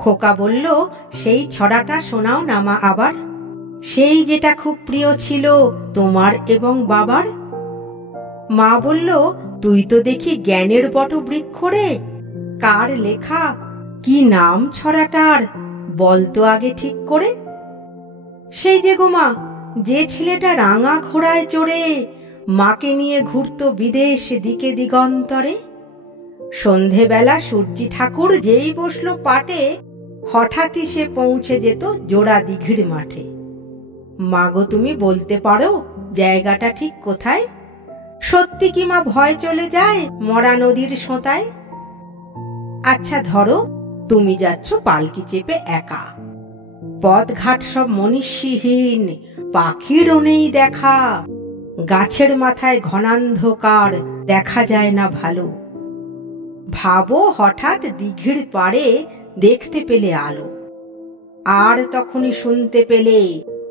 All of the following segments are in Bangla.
খোকা বলল, সেই ছড়াটা শোনাও না মা আবার, সেই যেটা খুব প্রিয় ছিল তোমার এবং বাবার। মা বলল, তুই তো দেখি জ্ঞানের বটবৃক্ষ রে, কার লেখা, কি নাম ছড়াটার, বলতো আগে ঠিক করে। সেই যে গো মা, যে ছেলেটা রাঙা ঘোড়ায় চড়ে মাকে নিয়ে ঘুরতো বিদেশ দিকে দিগন্তরে। সন্ধেবেলা সূর্যি ঠাকুর যেই বসলো পাটে, হঠাৎই সে পৌঁছে যেত জোড়া দিঘির মাঠে। মাগো তুমি বলতে পারো জায়গাটা ঠিক কোথায়? সত্যি কি মা ভয় চলে যায় মরা নদীর সোঁতায়? আচ্ছা ধরো, তুমি যাচ্ছ পালকি চেপে একা, পথঘাট সব মনীষীহীন, পাখিরও নেই দেখা, গাছের মাথায় ঘনান্ধকার, দেখা যায় না ভালো। ভাবো হঠাৎ দিঘির পাড়ে দেখতে পেলে আলো, আর তখনই শুনতে পেলে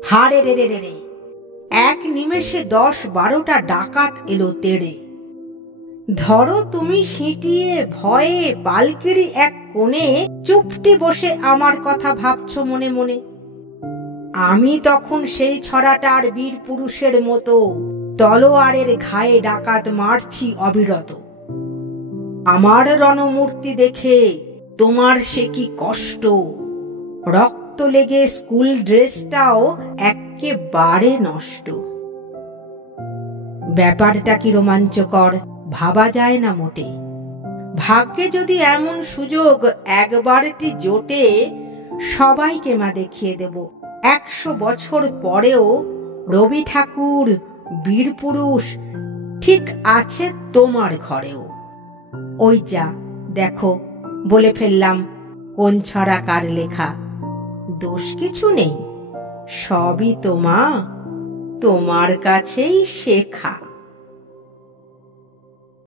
হাড়ে রে রে রে, এক নিমেষে 10-12টা ডাকাত এলো তেড়ে। ধরো তুমি সিঁটিয়ে ভয়ে পালকিরি এক কোণে চুপটি বসে আমার কথা ভাবছো মনে মনে। আমি তখন সেই ছড়াটার বীর পুরুষের মতো তলোয়ারের ঘায়ে ডাকাত মারছি অবিরত। আমার রণমূর্তি দেখে তোমার সে কি কষ্ট, রক্ত লেগে স্কুল ড্রেসটাও একেবারে নষ্ট। ব্যাপারটা কি রোমাঞ্চকর, ভাবা যায় না মোটে। ভাগ্যে যদি এমন সুযোগ একবারটি জোটে, সবাইকে মা দেখিয়ে দেব 100 বছর পরেও রবি ঠাকুর বীর পুরুষ ঠিক আছে তোমার ঘরেও। ওই যা দেখো, বলে ফেললাম কোন ছড়া কার লেখা। দোষ কিছু নেই, সবই তোমার কাছেই শেখা।